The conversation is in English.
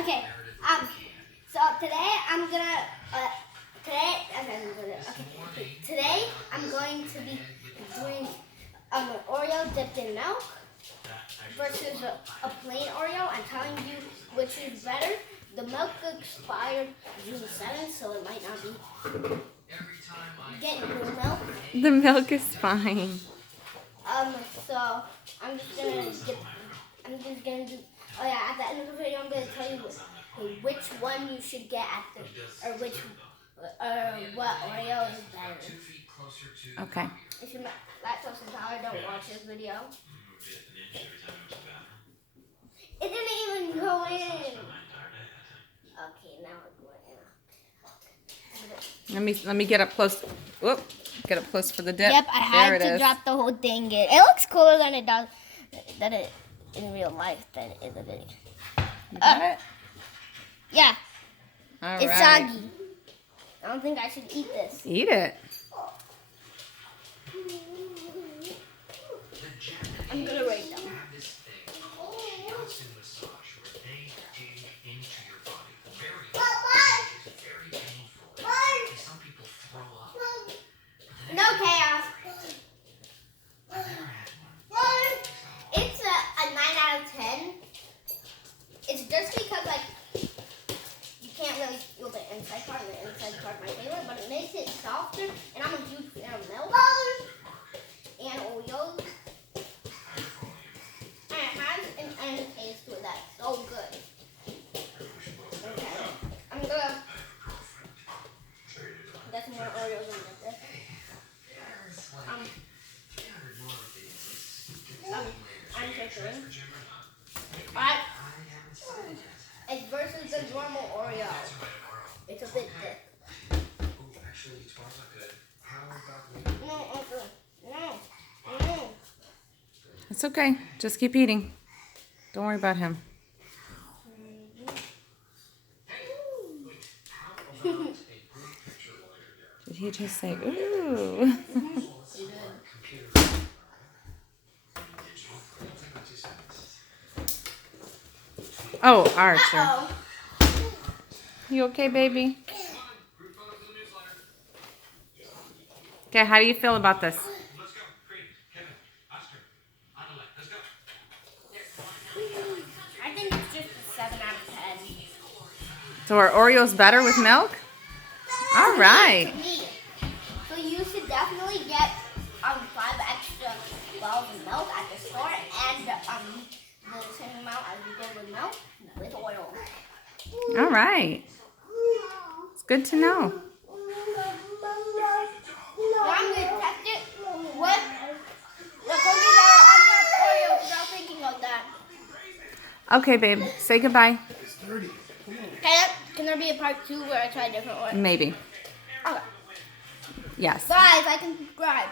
Okay. So today I'm gonna. Today I'm going to be doing an Oreo dipped in milk versus a plain Oreo. I'm telling you which is better. The milk expired June 7th, so it might not be getting new milk. The milk is fine. So I'm just gonna dip. I'm just gonna do. Oh yeah, at the end of the video, I'm gonna tell you which one you should get at the, or what Oreo is better. Okay. If you're lactose intolerant, don't watch this video. It didn't even go in. Okay, now it's going in. Let me get up close. Whoop. Get up close for the dip. Yep, I had to drop the whole thing in. It looks cooler than it in real life than in the video. You got it? Yeah. All it's right. soggy. I don't think I should eat this. Eat it. I'm gonna rate them. No chaos. It's a 9 out of 10. It's just because you can't really feel the inside part, and the inside part my favorite, but it makes it softer, and I'm a huge fan of milk and Oreos. And it has an end taste to it that's so good. Okay. I'm gonna get some more Oreos in this. I'm chicken. Alright. It's versus the normal Oreo. It's a bit thick. No. It's okay. Just keep eating. Don't worry about him. Did he just say, ooh? Oh, Archer. Uh-oh. You okay, baby? Okay, how do you feel about this? I think it's just a 7 out of 10. So are Oreos better with milk? All right. To me. So you should definitely get 5 extra balls of milk at the store and the same amount as you did with milk with oil. All right. It's good to know. Now I'm going to test it with the cookies that are on top Oreos without thinking of that. Okay, babe. Say goodbye. Can there be a part 2 where I try a different one? Maybe. Okay. Yes. Guys, I can subscribe.